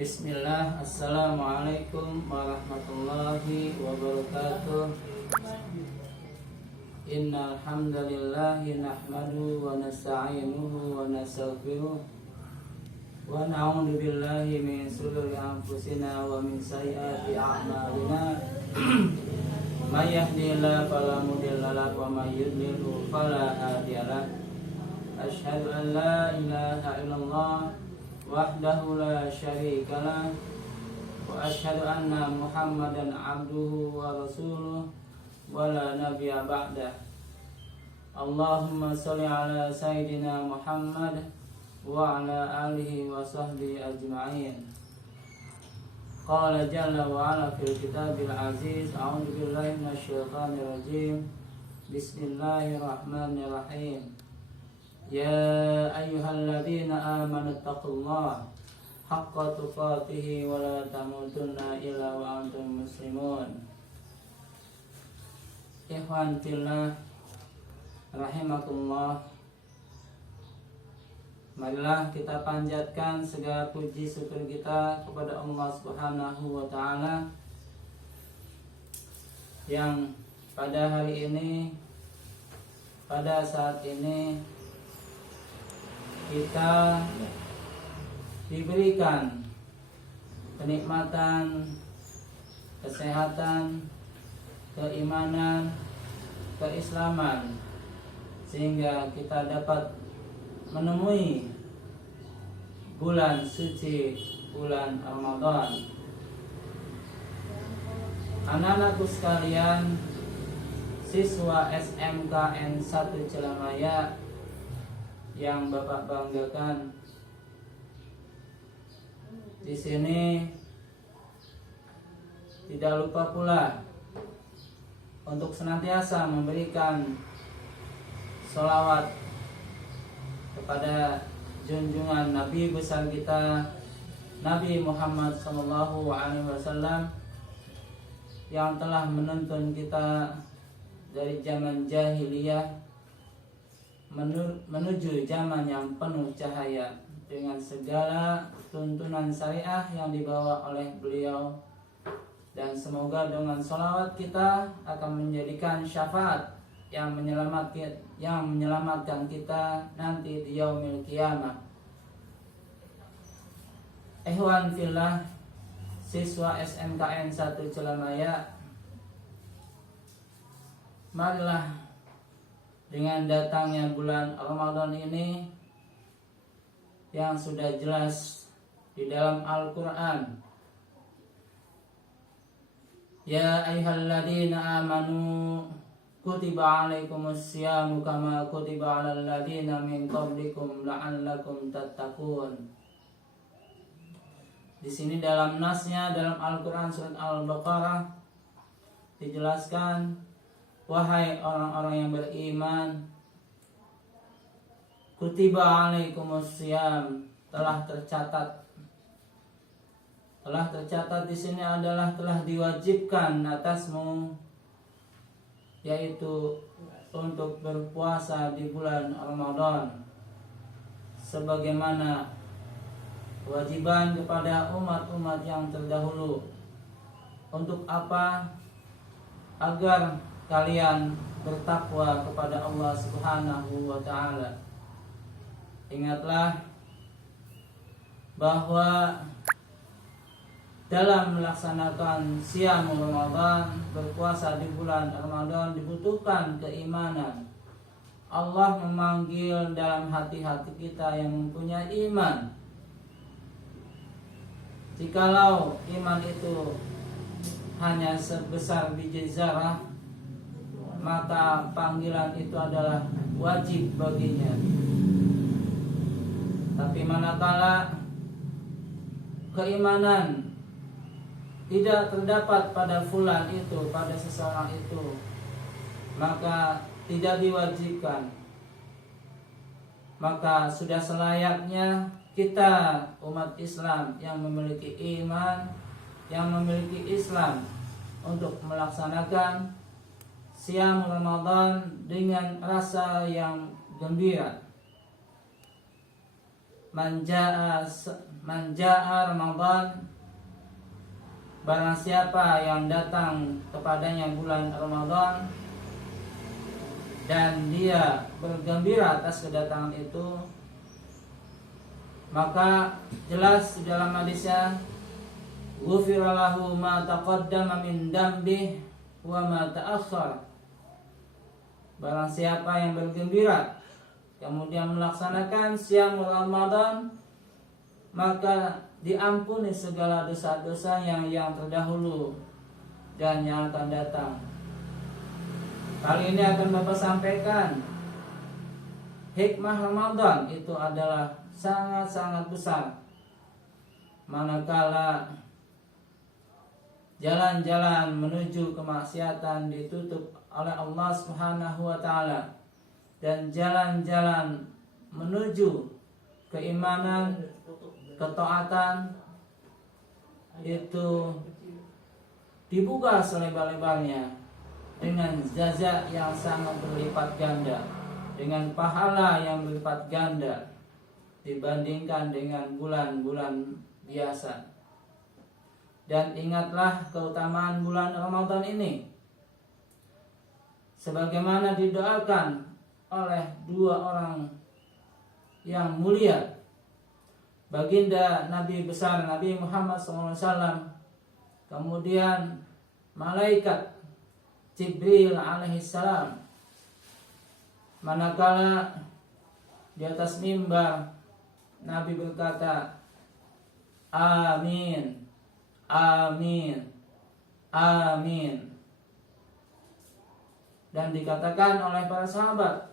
Bismillah, Assalamualaikum warahmatullahi wabarakatuh. Innal hamdalillahi nahmaduhu wa nasta'inuhu wa nastaghfiruh wa na'udzu billahi min shururi anfusina wa min sayyiati a'malina. May yahdihillahu fala mudilla lahu wa may yudlil fala hadiya lahu. Asyhadu an la ilaha illallah wahdahu la syarika lah wa asyhadu anna Muhammadan abduhu wa rasuluh wa la nabiyya ba'dah. Allahumma sholli ala sayyidina Muhammad wa ala alihi wa sahbihi ajma'in. Qala jalla wa ala fil kitabil aziz, a'udzu billahi minasyaitonir rajim. Bismillahirrahmanirrahim. Ya ayyuhalladzina amanu taqullaha haqqa tuqatih wa la tamutunna illa wa antum muslimun. Ikhwan fillah rahimakumullah, marilah kita panjatkan segala puji syukur kita kepada Allah Subhanahu wa taala yang pada hari ini, pada saat ini kita diberikan kenikmatan, kesehatan, keimanan, keislaman, sehingga kita dapat menemui bulan suci, bulan Ramadan. Anak-anakku sekalian, siswa SMKN 1 Cilemaya yang Bapak banggakan, di sini tidak lupa pula untuk senantiasa memberikan sholawat kepada junjungan Nabi besar kita, Nabi Muhammad SAW, yang telah menuntun kita dari zaman jahiliyah menuju zaman yang penuh cahaya dengan segala tuntunan syariah yang dibawa oleh beliau. Dan semoga dengan sholawat kita akan menjadikan syafaat yang menyelamatkan kita nanti di yaumil qiyamah. Ikhwan fillah, siswa SMKN 1 Cilemaya, marilah dengan datangnya bulan Ramadan ini yang sudah jelas di dalam Al-Quran, ya ayyuhalladzina amanu kutiba alaikumus syamu kama kutiba alal ladzina min qablikum la'allakum tattaqun. Di sini dalam nasnya, dalam Al-Quran surat Al-Baqarah dijelaskan, wahai orang-orang yang beriman, kutiba alaikumus syiyam, telah tercatat di sini adalah telah diwajibkan atasmu, yaitu untuk berpuasa di bulan Ramadan sebagaimana kewajiban kepada umat-umat yang terdahulu. Untuk apa? Agar kalian bertakwa kepada Allah Subhanahu wa ta'ala. Ingatlah bahwa dalam melaksanakan siyam Ramadan, berpuasa di bulan Ramadan, dibutuhkan keimanan. Allah memanggil dalam hati-hati kita yang mempunyai iman. Jikalau iman itu hanya sebesar biji zarah, maka panggilan itu adalah wajib baginya. Tapi manakala keimanan tidak terdapat pada fulan itu, pada seseorang itu, maka tidak diwajibkan. Maka sudah selayaknya kita umat Islam yang memiliki iman, yang memiliki Islam, untuk melaksanakan siyam Ramadan dengan rasa yang gembira. Man jaa man jaa Ramadan, barang siapa yang datang kepadanya bulan Ramadan dan dia bergembira atas kedatangan itu, maka jelas di dalam hadisnya, ghufira lahu ma taqaddama min dambi wa ma ta'akhkhar. Barang siapa yang bergembira kemudian melaksanakan siam Ramadan, maka diampuni segala dosa-dosa yang terdahulu dan yang akan datang. Kali ini akan Bapak sampaikan hikmah Ramadan itu adalah sangat-sangat besar. Manakala jalan-jalan menuju kemaksiatan ditutup oleh Allah Subhanahu wa taala dan jalan-jalan menuju keimanan, ketaatan itu dibuka selebar-lebarnya dengan jaza yang sangat berlipat ganda, dengan pahala yang berlipat ganda dibandingkan dengan bulan-bulan biasa. Dan ingatlah keutamaan bulan Ramadan ini, sebagaimana didoakan oleh dua orang yang mulia, baginda Nabi besar Nabi Muhammad SAW, kemudian malaikat Jibril alaihissalam, manakala di atas mimbar Nabi berkata, amin, amin, amin. Dan dikatakan oleh para sahabat,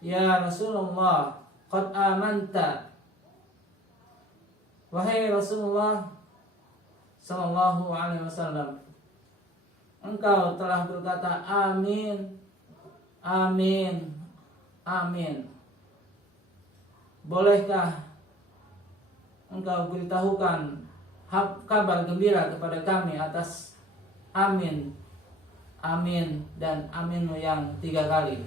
ya Rasulullah, qad amanta. Wahai Rasulullah sallallahu alaihi wasallam, engkau telah berkata amin, amin, amin. Bolehkah engkau beritahukan kabar gembira kepada kami atas amin, amin, dan aminmu yang 3 kali?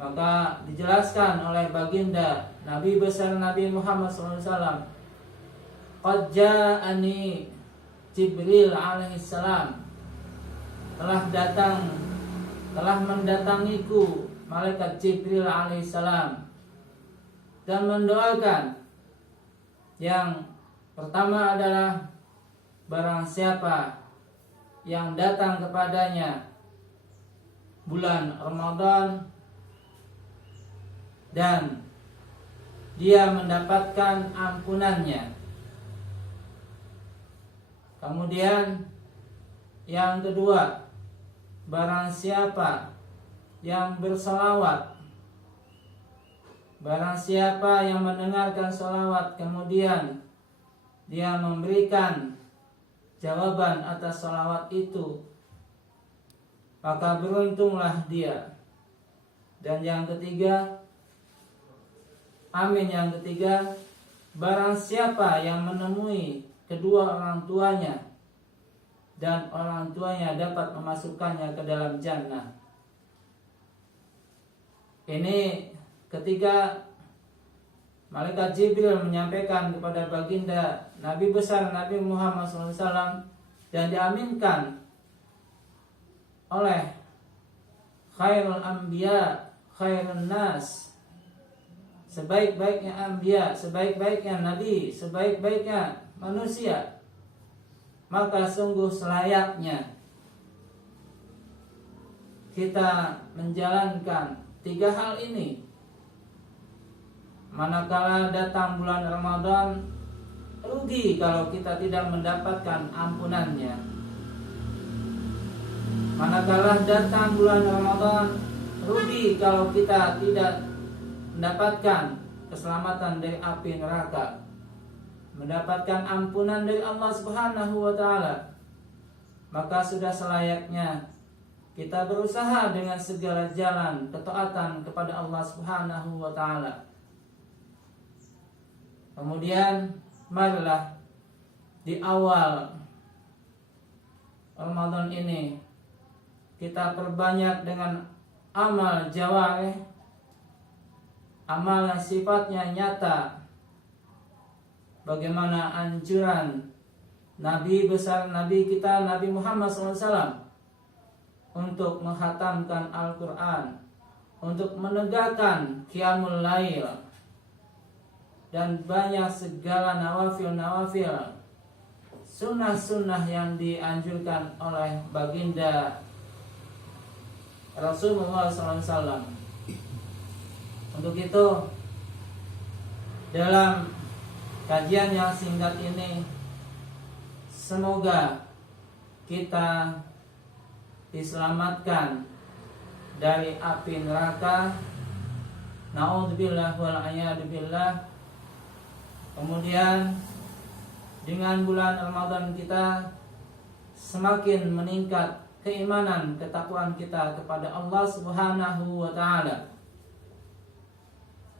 Maka dijelaskan oleh baginda Nabi besar Nabi Muhammad SAW, qad ja'ani Jibril alaihissalam, telah mendatangiku malaikat Jibril alaihissalam dan mendoakan. Yang pertama adalah barang siapa yang datang kepadanya bulan Ramadan dan dia mendapatkan ampunannya. Kemudian yang kedua, barang siapa yang bersolawat, barang siapa yang mendengarkan solawat kemudian dia memberikan jawaban atas solawat itu, maka beruntunglah dia. Dan yang ketiga, amin, yang ketiga, barang siapa yang menemui kedua orang tuanya dan orang tuanya dapat memasukkannya ke dalam jannah. Ini ketika malaikat Jibril menyampaikan kepada baginda Nabi besar Nabi Muhammad SAW dan diaminkan oleh khairul anbiya, khairun nas, sebaik-baiknya anbiya, sebaik-baiknya nabi, sebaik-baiknya manusia, maka sungguh selayaknya kita menjalankan 3 hal ini. Manakala datang bulan Ramadan, rugi kalau kita tidak mendapatkan ampunannya. Manakala datang bulan Ramadan, rugi kalau kita tidak mendapatkan keselamatan dari api neraka, mendapatkan ampunan dari Allah Subhanahu wa taala. Maka sudah selayaknya kita berusaha dengan segala jalan ketaatan kepada Allah Subhanahu wa taala. Kemudian marilah di awal Ramadan ini kita perbanyak dengan amal jawarih, amal yang sifatnya nyata, bagaimana anjuran Nabi besar Nabi kita Nabi Muhammad SAW untuk menghatamkan Al-Quran, untuk menegakkan Qiyamul Lail dan banyak segala nawafil sunnah-sunnah yang dianjurkan oleh baginda Rasulullah SAW. Untuk itu, dalam kajian yang singkat ini, semoga kita diselamatkan dari api neraka. Na'udzubillah wal'iyadzubillah. Kemudian dengan bulan Ramadan kita semakin meningkat keimanan, ketakwaan kita kepada Allah Subhanahu wa ta'ala.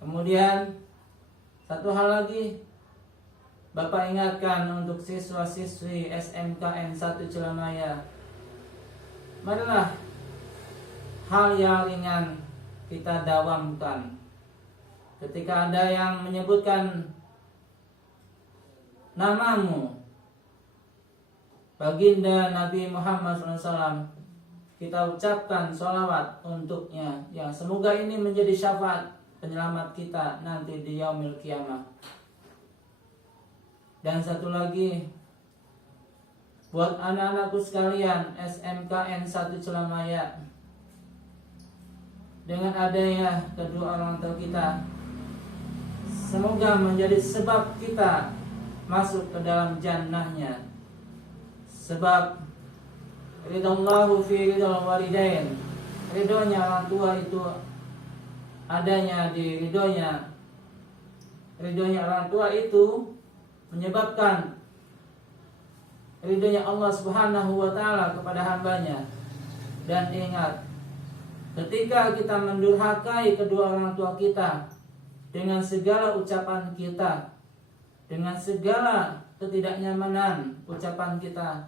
Kemudian satu hal lagi, Bapak ingatkan untuk siswa-siswi SMKN 1 Cilemaya, marilah hal yang ringan kita dawamkan. Ketika ada yang menyebutkan namamu, baginda Nabi Muhammad SAW, kita ucapkan sholawat untuknya, yang semoga ini menjadi syafaat penyelamat kita nanti di yaumil qiyamah. Dan satu lagi, buat anak-anakku sekalian SMKN 1 Cilemaya, dengan adanya kedua orang tua kita, semoga menjadi sebab kita masuk ke dalam jannahnya. Sebab ridallahu fi ridal walidain, ridhonya orang tua itu adanya di ridhonya orang tua itu menyebabkan ridhonya Allah Subhanahu wa ta'ala kepada hambanya. Dan ingat, ketika kita mendurhakai kedua orang tua kita dengan segala ucapan kita, dengan segala ketidaknyamanan ucapan kita,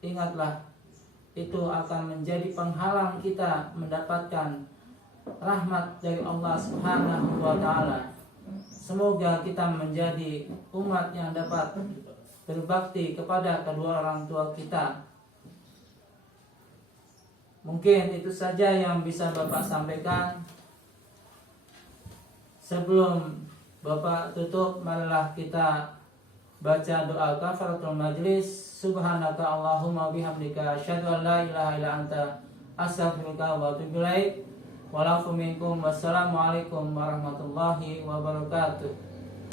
ingatlah, itu akan menjadi penghalang kita mendapatkan rahmat dari Allah Subhanahu wa ta'ala. Semoga kita menjadi umat yang dapat berbakti kepada kedua orang tua kita. Mungkin itu saja yang bisa Bapak sampaikan. Sebelum Bapak tutup, marilah kita baca doa kafaratul majlis. Subhanaka Allahumma bihamdika asyhadu an la ilaha illa anta astaghfiruka wa atubu ilaik. Walakum minkum. Wassalamualaikum warahmatullahi wabarakatuh.